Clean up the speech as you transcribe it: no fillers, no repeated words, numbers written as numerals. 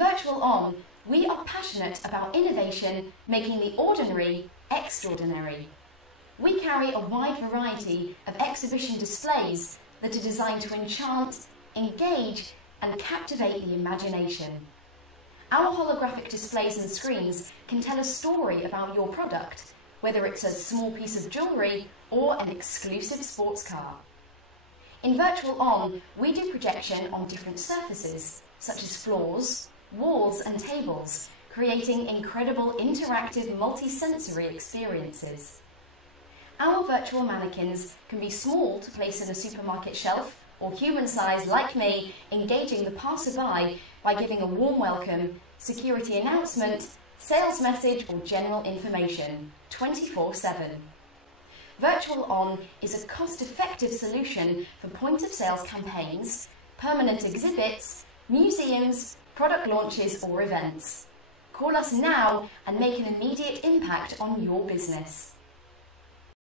Virtual On, we are passionate about innovation, making the ordinary extraordinary. We carry a wide variety of exhibition displays that are designed to enchant, engage, and captivate the imagination. Our holographic displays and screens can tell a story about your product, whether it's a small piece of jewellery or an exclusive sports car. In Virtual On, we do projection on different surfaces, such as floors, walls and tables, creating incredible interactive multi-sensory experiences. Our virtual mannequins can be small to place in a supermarket shelf, or human-sized like me, engaging the passerby by giving a warm welcome, security announcement, sales message or general information, 24/7. Virtual On is a cost-effective solution for point-of-sales campaigns, permanent exhibits, museums, product launches or events. Call us now and make an immediate impact on your business.